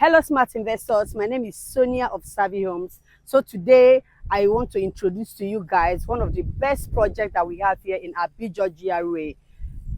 Hello, smart investors. My name is Sonia of Savvy Homes. So today I want to introduce to you guys one of the best projects that we have here in Abijo GRA.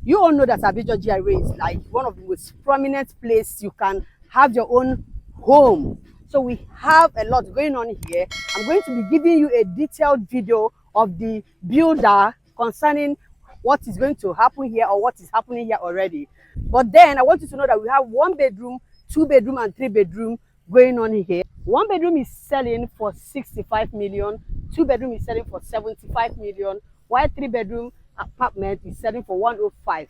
You all know that Abijo GRA is like one of the most prominent places you can have your own home. So we have a lot going on here. I'm going to be giving you a detailed video of the builder concerning what is going to happen here or what is happening here already. But then I want you to know that we have 1 bedroom, 2 bedroom and 3 bedroom going on here. 1 bedroom is selling for 65 million, 2 bedroom is selling for 75 million, while 3 bedroom apartment is selling for 105.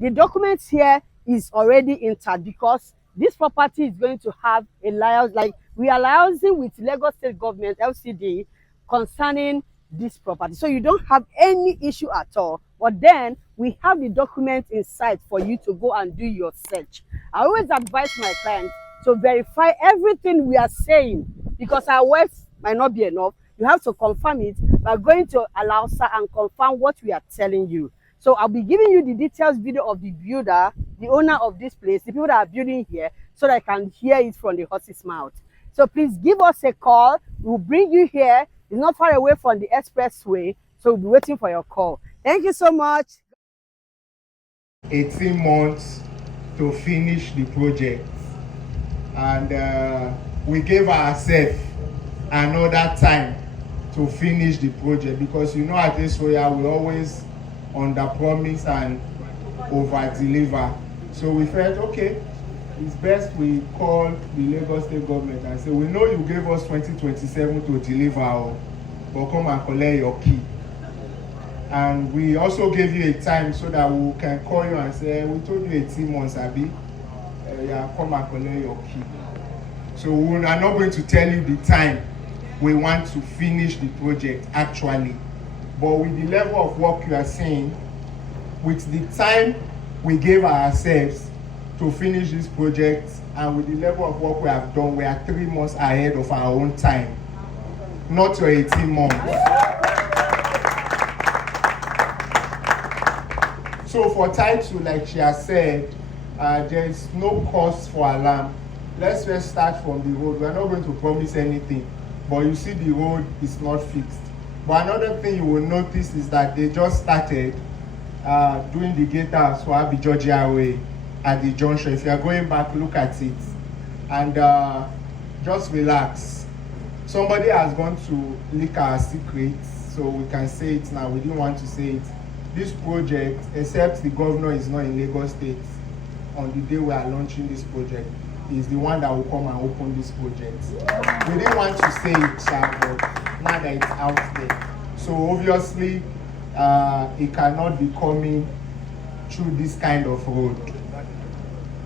The documents here is already entered because this property is going to have a liaison, like we are liaising with Lagos State Government LCD concerning this property. So you don't have any issue at all. But then we have the documents inside for you to go and do your search. I always advise my clients to verify everything we are saying because our words might not be enough. You have to confirm it by going to Allocation and confirm what we are telling you. So I'll be giving you the details video of the builder, the owner of this place, the people that are building here, so that I can hear it from the horse's mouth. So please give us a call. We'll bring you here. It's not far away from the expressway, so we'll be waiting for your call. Thank you so much. 18 months to finish the project, and we gave ourselves another time to finish the project because you know at this Royal we always under promise and over deliver. So we felt okay, it's best we call the Lagos State Government and say, we know you gave us 2027 to deliver, but come and collect your key. And we also gave you a time so that we can call you and say, we told you 18 months, Abi, yeah, come and collect your key. So we are not going to tell you the time we want to finish the project actually. But with the level of work you are seeing, with the time we gave ourselves to finish this project, and with the level of work we have done, we are 3 months ahead of our own time, not your 18 months. So for title, like she has said, there is no cause for alarm. Let's just start from the road. We are not going to promise anything, but you see the road is not fixed. But another thing you will notice is that they just started doing the gatehouse for Abijo GRA at the junction. If you are going back, look at it. And just relax. Somebody has gone to leak our secrets, so we can say it now. We didn't want to say it. This project, except the governor is not in Lagos State on the day we are launching this project, is the one that will come and open this project. We didn't want to say it, but now that it's out there. So obviously, it cannot be coming through this kind of road.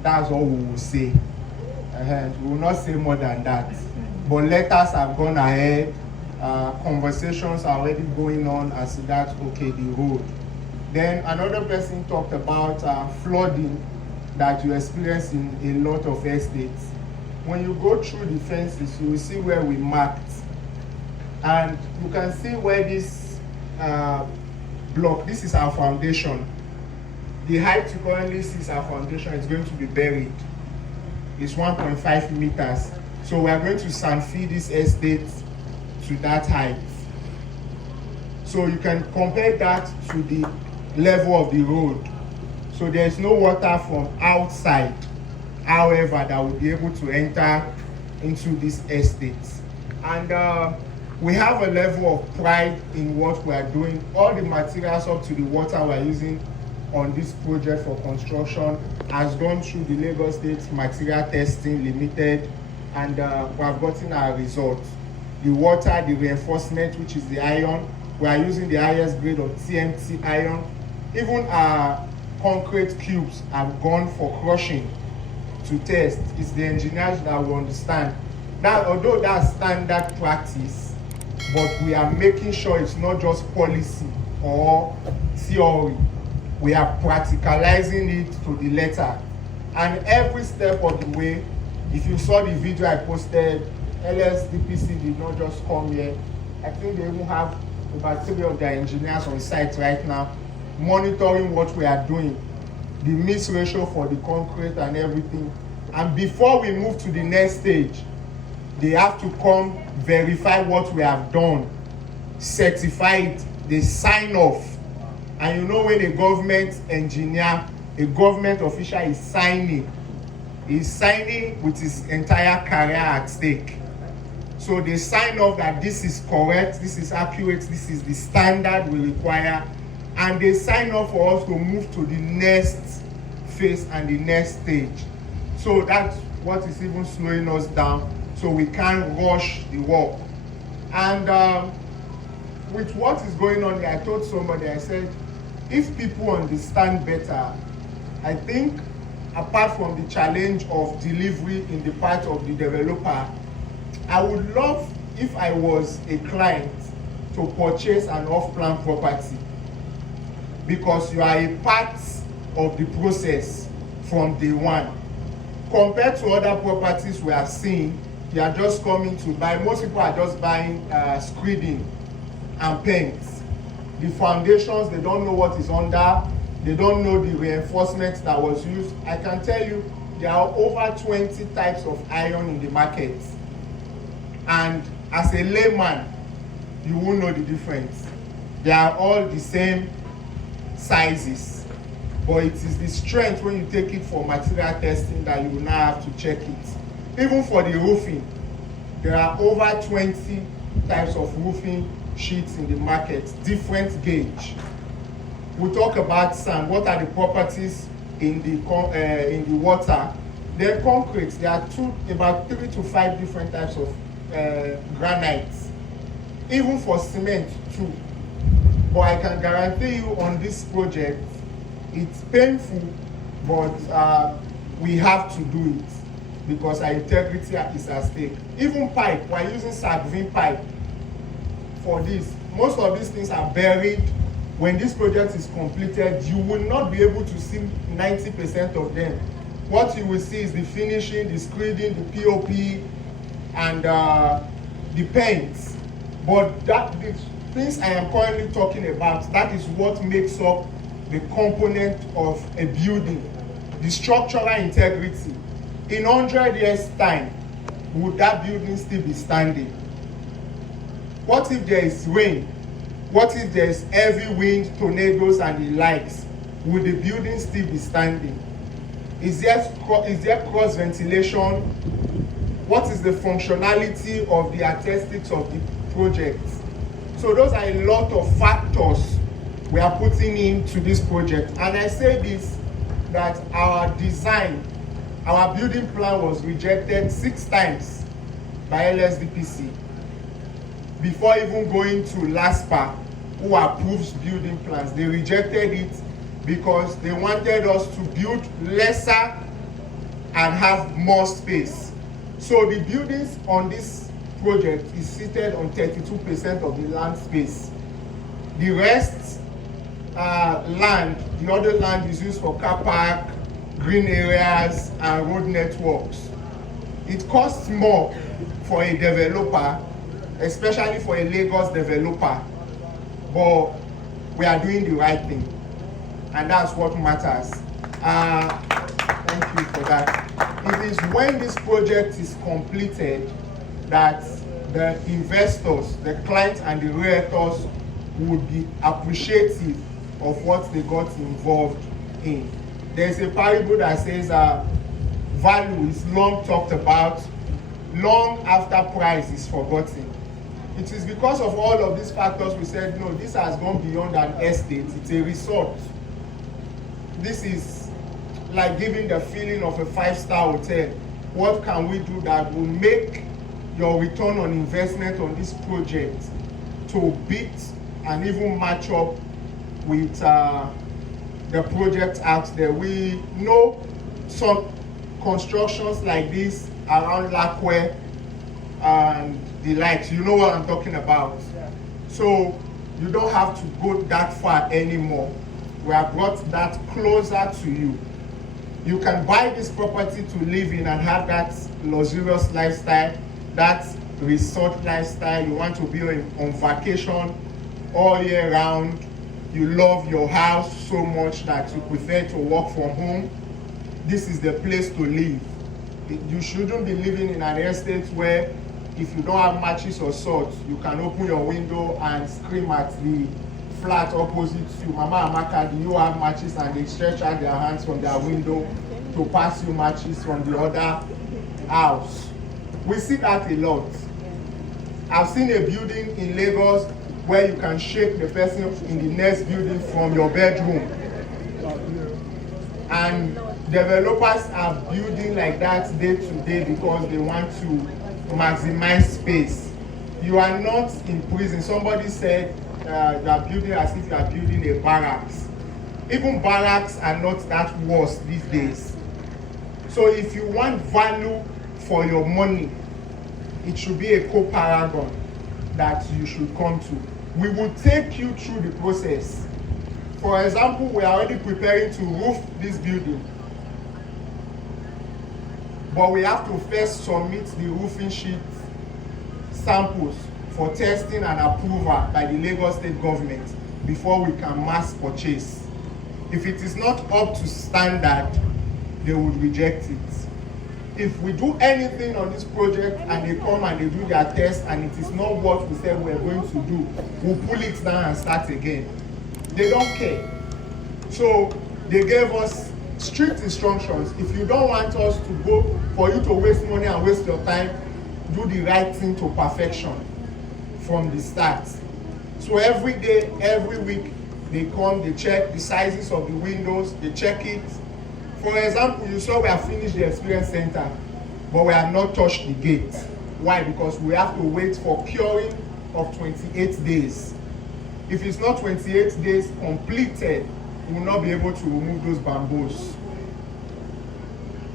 That's all we will say. We will not say more than that. But letters have gone ahead. Conversations are already going on as to that, okay, the road. Then another person talked about flooding that you experience in a lot of estates. When you go through the fences, you will see where we marked. And you can see where this block, this is our foundation. The height you currently see is our foundation is going to be buried. It's 1.5 meters. So we are going to sand feed this estate to that height. So you can compare that to the level of the road. So there is no water from outside, however, that will be able to enter into this estate. And we have a level of pride in what we are doing. All the materials up to the water we are using on this project for construction has gone through the Lagos State Material Testing Limited, and we have gotten our results. The water, the reinforcement, which is the iron, we are using the highest grade of TMT iron. Even our concrete cubes have gone for crushing to test. It's the engineers that will understand that although that's standard practice, but we are making sure it's not just policy or theory. We are practicalizing it to the letter. And every step of the way, if you saw the video I posted, LSDPC did not just come here. I think they even have about 3 of their engineers on site right now, monitoring what we are doing, the mix ratio for the concrete and everything. And before we move to the next stage, they have to come verify what we have done, certify it, they sign off. And you know, when a government engineer, a government official is signing with his entire career at stake. So they sign off that this is correct, this is accurate, this is the standard we require, and they sign off for us to move to the next phase and the next stage. So that's what is even slowing us down, so we can't rush the work. And with what is going on here, I told somebody, I said, if people understand better, I think apart from the challenge of delivery in the part of the developer, I would love if I was a client to purchase an off-plan property, because you are a part of the process from day one. Compared to other properties we are seeing, you are just coming to buy. Most people are just buying screeding and paints. The foundations, they don't know what is under, they don't know the reinforcement that was used. I can tell you there are over 20 types of iron in the market. And as a layman, you won't know the difference. They are all the same sizes. But it is the strength when you take it for material testing that you will now have to check it. Even for the roofing, there are over 20 types of roofing sheets in the market, different gauge. We'll talk about sand. What are the properties in the water? Then concrete, there are about 3 to 5 different types of granites. Even for cement too. But I can guarantee you on this project, it's painful, but we have to do it because our integrity is at stake. Even pipe, we're using Sagvin pipe for this. Most of these things are buried. When this project is completed, you will not be able to see 90% of them. What you will see is the finishing, the screeding, the POP, and the paints. But the things I am currently talking about, that is what makes up the component of a building, the structural integrity. In 100 years' time, would that building still be standing? What if there is rain? What if there is heavy wind, tornadoes, and the likes? Would the building still be standing? Is there cross ventilation? What is the functionality of the acoustics of the project? So those are a lot of factors we are putting into this project. And I say this, that our design, our building plan was rejected 6 times by LSDPC before even going to LASPA, who approves building plans. They rejected it because they wanted us to build lesser and have more space. So the buildings on this project is seated on 32% of the land space. The rest land, the other land is used for car park, green areas, and road networks. It costs more for a developer, especially for a Lagos developer, but we are doing the right thing, and that's what matters. Thank you for that. It is when this project is completed that the investors, the clients, and the realtors would be appreciative of what they got involved in. There's a parable that says value is long talked about, long after price is forgotten. It is because of all of these factors we said, no, this has gone beyond an estate, it's a resort. This is like giving the feeling of a 5-star hotel. What can we do that will make your return on investment on this project to beat and even match up with the project out there? We know some constructions like this around Lekki-Epe and the likes. You know what I'm talking about. Yeah. So you don't have to go that far anymore. We have brought that closer to you. You can buy this property to live in and have that luxurious lifestyle, that resort lifestyle. You want to be on vacation all year round. You love your house so much that you prefer to work from home. This is the place to live. You shouldn't be living in an estate where if you don't have matches or salt, you can open your window and scream at the flat opposite you, Mama Amaka, do you have matches? And they stretch out their hands from their window to pass you matches from the other house. We see that a lot. I've seen a building in Lagos where you can shake the person in the next building from your bedroom. And developers are building like that day to day because they want to maximize space. You are not in prison. Somebody said you are building as if you are building a barracks. Even barracks are not that worse these days. So if you want value for your money, it should be a PARAGON that you should come to. We will take you through the process. For example, we are already preparing to roof this building. But we have to first submit the roofing sheet samples for testing and approval by the Lagos State government before we can mass purchase. If it is not up to standard, they would reject it. If we do anything on this project and they come and they do their test and it is not what we said we are going to do, we'll pull it down and start again. They don't care. So they gave us strict instructions. If you don't want us to go, for you to waste money and waste your time, do the right thing to perfection from the start. So every day, every week, they come, they check the sizes of the windows, they check it. For example, you saw we have finished the experience center, but we have not touched the gate. Why? Because we have to wait for curing of 28 days. If it's not 28 days completed, we will not be able to remove those bamboos.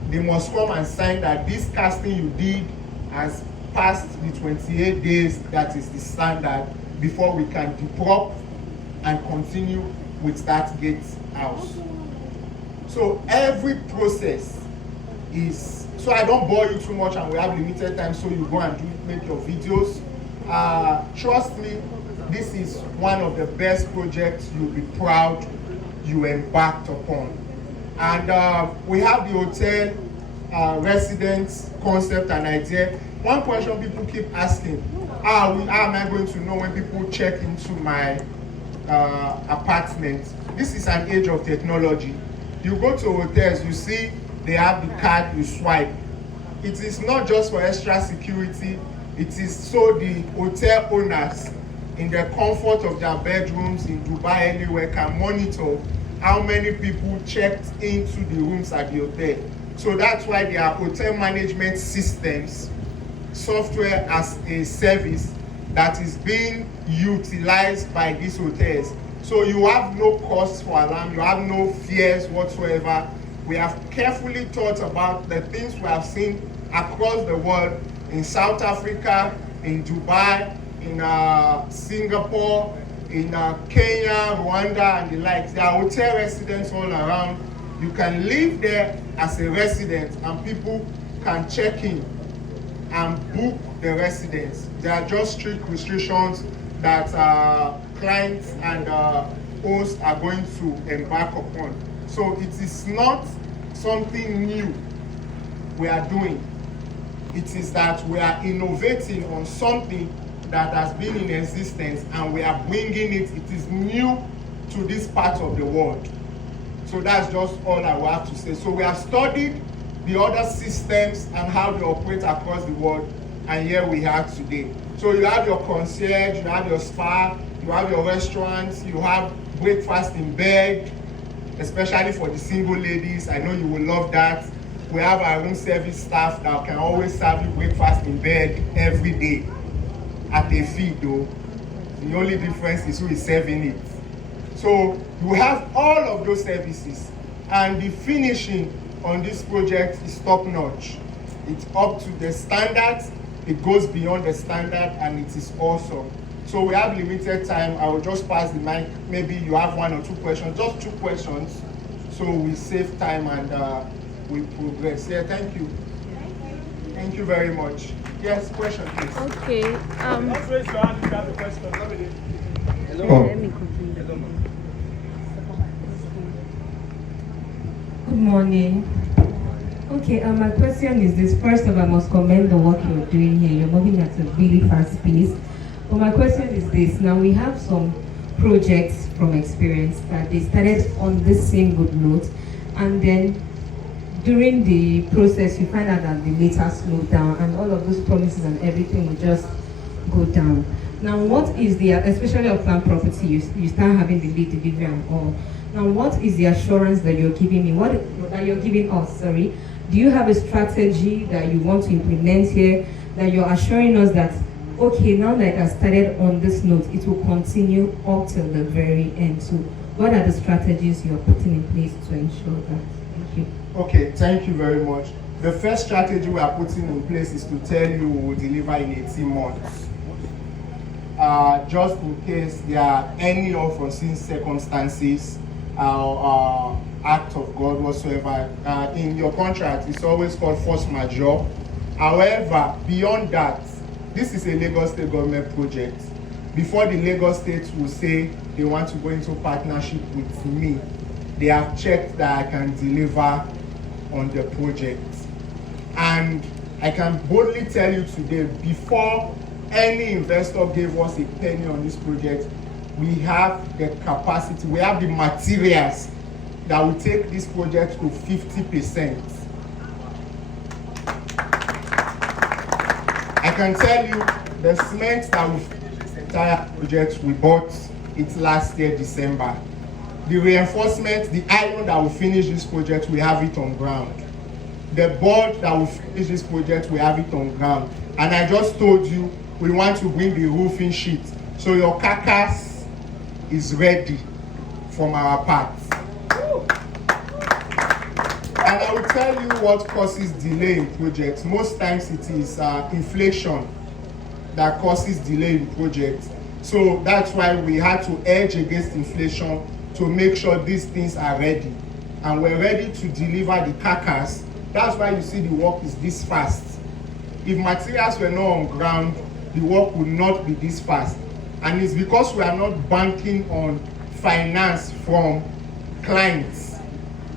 They must come and sign that this casting you did has passed the 28 days, that is the standard, before we can deprop and continue with that gate house. So every process is, so I don't bore you too much and we have limited time, so you go and make your videos. Trust me, this is one of the best projects you'll be proud you embarked upon. And we have the hotel residence concept and idea. One question people keep asking, how am I going to know when people check into my apartment? This is an age of technology. You go to hotels, you see they have the card, you swipe. It is not just for extra security, it is so the hotel owners in the comfort of their bedrooms in Dubai anywhere can monitor how many people checked into the rooms at the hotel. So that's why there are hotel management systems, software as a service that is being utilized by these hotels. So you have no cost for alarm, you have no fears whatsoever. We have carefully thought about the things we have seen across the world, in South Africa, in Dubai, in Singapore, in Kenya, Rwanda, and the likes. There are hotel residents all around. You can live there as a resident and people can check in and book the residence. There are just strict restrictions that clients and hosts are going to embark upon. So it is not something new we are doing. It is that we are innovating on something that has been in existence and we are bringing it. It is new to this part of the world. So that's just all I will have to say. So we have studied the other systems and how they operate across the world, and here we are today. So you have your concierge, you have your spa, you have your restaurants, you have breakfast in bed, especially for the single ladies. I know you will love that. We have our own service staff that can always serve you breakfast in bed every day at a fee though. The only difference is who is serving it. So you have all of those services, and the finishing on this project is top notch. It's up to the standards, it goes beyond the standard, and it is awesome. So we have limited time. I will just pass the mic. Maybe you have one or two questions, just two questions, so we save time and we progress. Yeah, thank you. Thank you very much. Yes, question please. Okay. Let's raise your hand if you have a question. Hello. Yeah, let me continue. Hello, ma'am. Good morning. Okay, my question is this. First of all, I must commend the work you're doing here. You're moving at a really fast pace. But my question is this. Now, we have some projects from experience that they started on this same good note, and then during the process, you find out that they later slowed down, and all of those promises and everything will just go down. Now, what is the, especially of land property, you start having the late delivery and all. Now, what is the assurance that you're giving me? That you're giving us? Sorry. Do you have a strategy that you want to implement here, that you're assuring us that, okay, now that I started on this note, it will continue up till the very end? So what are the strategies you're putting in place to ensure that? Thank you. Okay, thank you very much. The first strategy we are putting in place is to tell you we will deliver in 18 months. Just in case there are any unforeseen circumstances, act of God whatsoever, in your contract it's always called force majeure. However, beyond that, this is a Lagos State government project. Before the Lagos State will say they want to go into partnership with me, they have checked that I can deliver on the project. And I can boldly tell you today, before any investor gave us a penny on this project, we have the capacity, we have the materials that will take this project to 50%. I can tell you the cement that will finish this entire project, we bought it last year, December. The reinforcement, the iron that will finish this project, we have it on ground. The board that will finish this project, we have it on ground. And I just told you, we want to bring the roofing sheet. So your carcass is ready from our part. And I will tell you what causes delay in projects. Most times it is inflation that causes delay in projects. So that's why we had to edge against inflation to make sure these things are ready. And we're ready to deliver the carcass. That's why you see the work is this fast. If materials were not on ground, the work would not be this fast. And it's because we are not banking on finance from clients,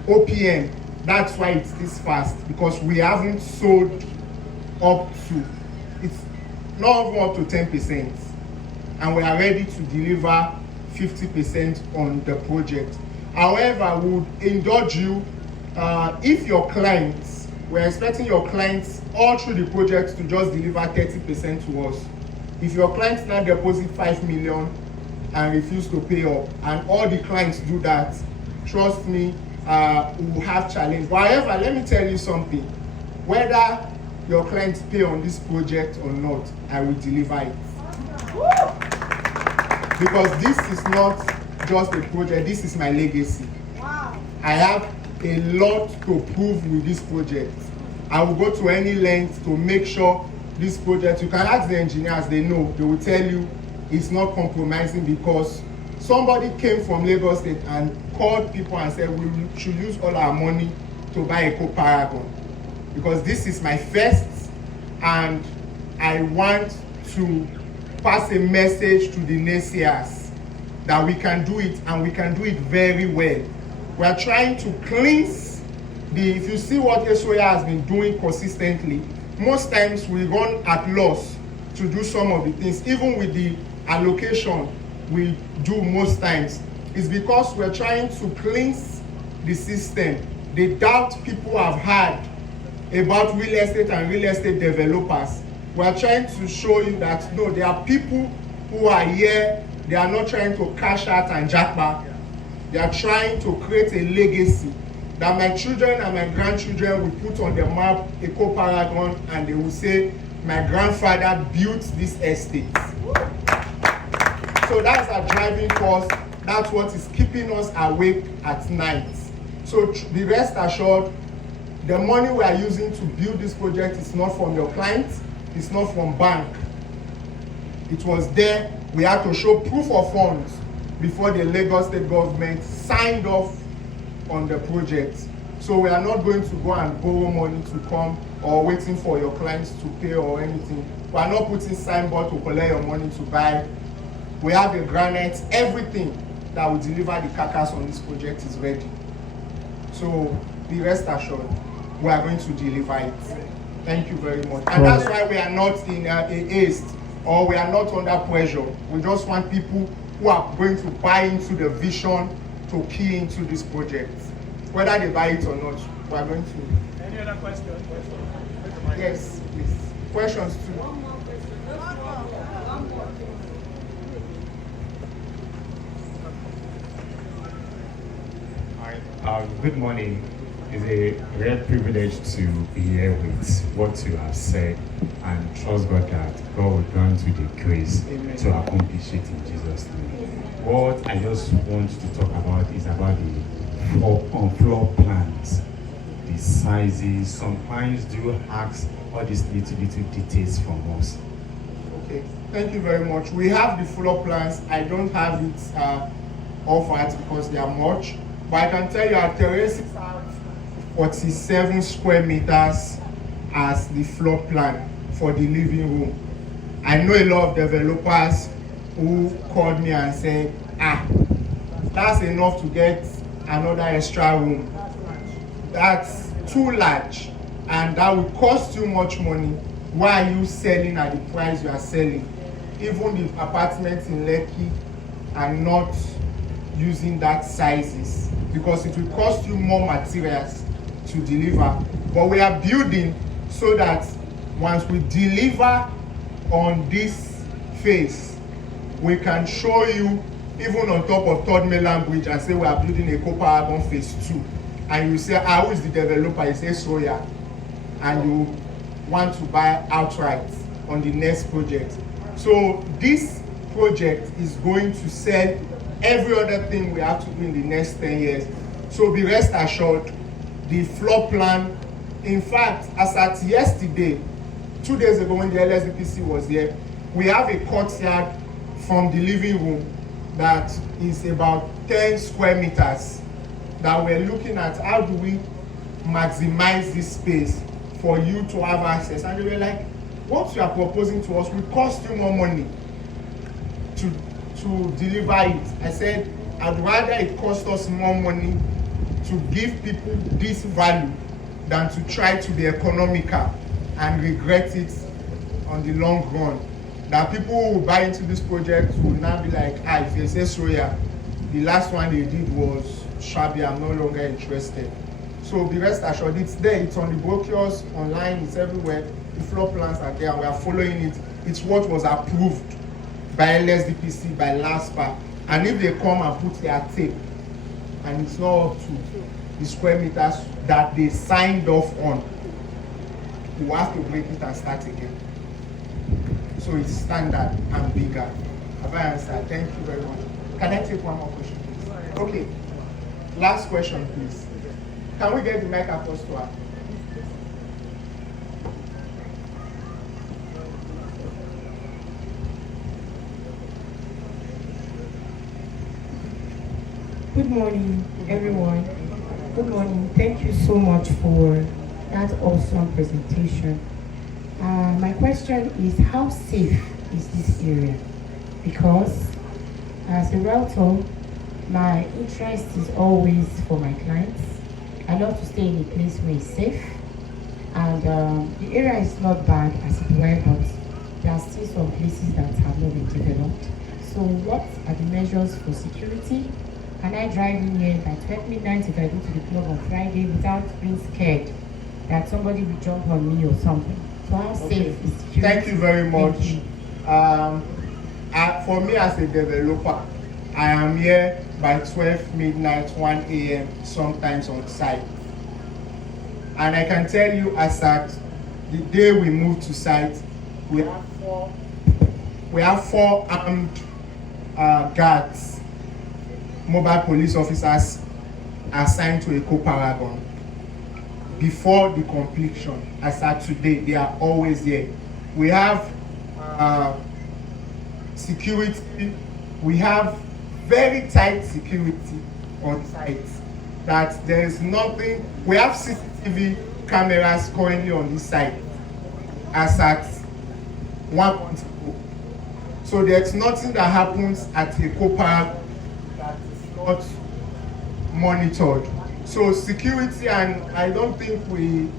OPM. That's why it's this fast, because we haven't sold up to, it's not even up to 10%. And we are ready to deliver 50% on the project. However, we would indulge you, if your clients, we're expecting your clients all through the project to just deliver 30% to us. If your clients now deposit 5 million and refuse to pay up, and all the clients do that, trust me, we will have challenge. However, let me tell you something. Whether your clients pay on this project or not, I will deliver it. Because this is not just a project, this is my legacy. Wow. I have a lot to prove with this project. I will go to any length to make sure this project, you can ask the engineers, they know, they will tell you it's not compromising, because somebody came from Lagos State and called people and said we should use all our money to buy EKO PARAGON, because this is my first, and I want to pass a message to the naysayers that we can do it, and we can do it very well. We are trying to cleanse if you see what Esoya has been doing consistently, most times we run at loss to do some of the things, even with the allocation we do most times. It's because we're trying to cleanse the system. The doubt people have had about real estate and real estate developers, we're trying to show you that no, there are people who are here, they are not trying to cash out and jackpot. They are trying to create a legacy that my children and my grandchildren will put on the map EKO PARAGON, and they will say, my grandfather built this estate. So that's our driving force. That's what is keeping us awake at night. So be rest assured, the money we are using to build this project is not from your clients, it's not from bank. It was there. We had to show proof of funds before the Lagos State government signed off on the project. So we are not going to go and borrow money to come or waiting for your clients to pay or anything. We are not putting signboard to collect your money to buy. We have the granite, everything that will deliver the carcass on this project is ready. So be rest assured. we are going to deliver it. Thank you very much. And that's why we are not in a haste, or we are not under pressure. We just want people who are going to buy into the vision to key into this project. Whether they buy it or not, we are going to. Any other questions? Yes, please. Questions too. Hi, good morning. It's a real privilege to be here with what you have said, and trust God that God will grant you the grace to accomplish it in Jesus' name. What I just want to talk about is about the floor plans, the sizes. Some clients do ask all these little details from us. Okay, thank you very much. We have the floor plans. I don't have it offered because they are much, but I can tell you our terraces have 47 square meters as the floor plan for the living room. I know a lot of developers who called me and said, that's enough to get another extra room. That's too large, and that will cost you much money. Why are you selling at the price you are selling? Even the apartments in Lekki are not using that sizes, because it will cost you more materials to deliver. But we are building so that once we deliver on this phase, we can show you even on top of Third Mainland Bridge and say we are building EKO PARAGON phase 2, and you say, who is the developer? You say Soya, and you want to buy outright on the next project. So this project is going to sell every other thing we have to do in the next 10 years. So be rest assured, the floor plan, in fact, as at yesterday, 2 days ago when the LSDPC was here, we have a courtyard from the living room that is about 10 square meters that we're looking at. How do we maximize this space for you to have access? And they were like, what you are proposing to us will cost you more money to deliver it. I said, I'd rather it cost us more money to give people this value than to try to be economical and regret it on the long run. That people who buy into this project will now be like, if they say Soya, the last one they did was shabby, I'm no longer interested. So be rest assured, it's there, it's on the brochures, online, it's everywhere. The floor plans are there, and we are following it. It's what was approved by LSDPC, by LASPA. And if they come and put their tape, and it's not up to the square meters that they signed off on, you have to break it and start again. So it's standard and bigger. Have I answered? Thank you very much. Can I take one more question, please? Okay. Last question, please. Can we get the mic across to her? Good morning, everyone. Good morning. Thank you so much for that awesome presentation. My question is, how safe is this area? Because as a realtor, my interest is always for my clients. I love to stay in a place where it's safe, and the area is not bad as it were, but there are still some places that have not been developed. So what are the measures for security? Can I drive in here by 12 midnight if I go to the club on Friday without being scared that somebody will jump on me or something? So how safe is security? Thank you very much. For me as a developer, I am here by 12 midnight, 1 a.m. sometimes on site. And I can tell you, as at the day we moved to site, we have four armed guards, mobile police officers assigned to EKO PARAGON. Before the completion, as at today, they are always there. We have security, we have very tight security on site, that there is nothing. We have CCTV cameras currently on this site as at 1 month ago. So there's nothing that happens at EKO PARAGON that is not monitored. So security, and I don't think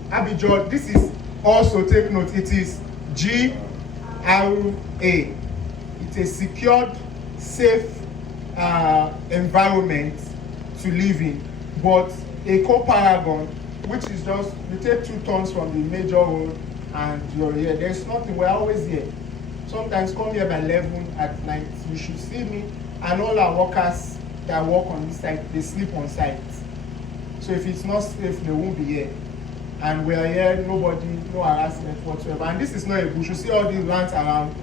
Abijo, this is also, take note, it is GRA. It's a secured, safe environment to live in. But EKO PARAGON, which is just, you take 2 turns from the major road and you're here. There's nothing, we're always here. Sometimes come here by 11 at night. You should see me and all our workers that work on this site, they sleep on site. So if it's not safe, they won't be here. And we are here, nobody, no harassment whatsoever. And this is not a bush. You see all these lands around.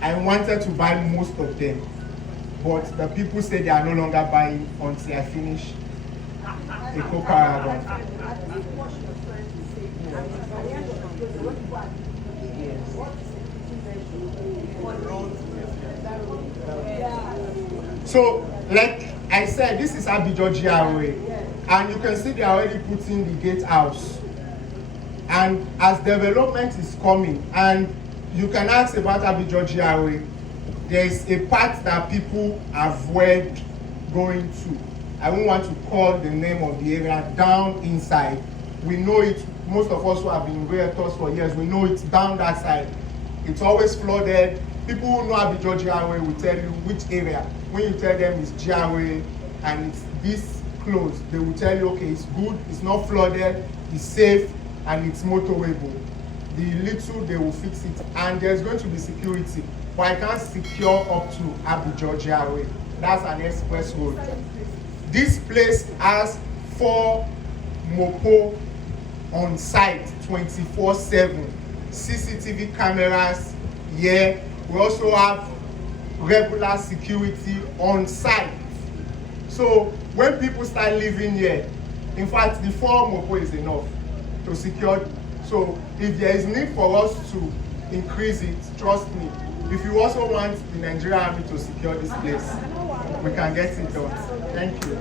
I wanted to buy most of them, but the people say they are no longer buying until I finish EKO PARAGON. So, like I said, this is Abijo GRA, and you can see they are already putting the gatehouse. And as development is coming, and you can ask about Abijo GRA, there is a part that people avoid going to. I won't want to call the name of the area down inside. We know it, most of us who have been realtors for years, we know it's down that side. It's always flooded. People who know Abijo GRA will tell you which area. When you tell them it's GRA and it's this close, they will tell you, okay, it's good, it's not flooded, it's safe, and it's motorwayable. The little, they will fix it. And there's going to be security, but I can't secure up to Abijo GRA. That's an express road. This place has 4 mopo on site 24/7. CCTV cameras here. We also have regular security on site. So when people start living here, in fact, the 4 mopo is enough to secure. So if there is need for us to increase it, trust me, if you also want the Nigerian Army to secure this place, we can get it done. Thank you.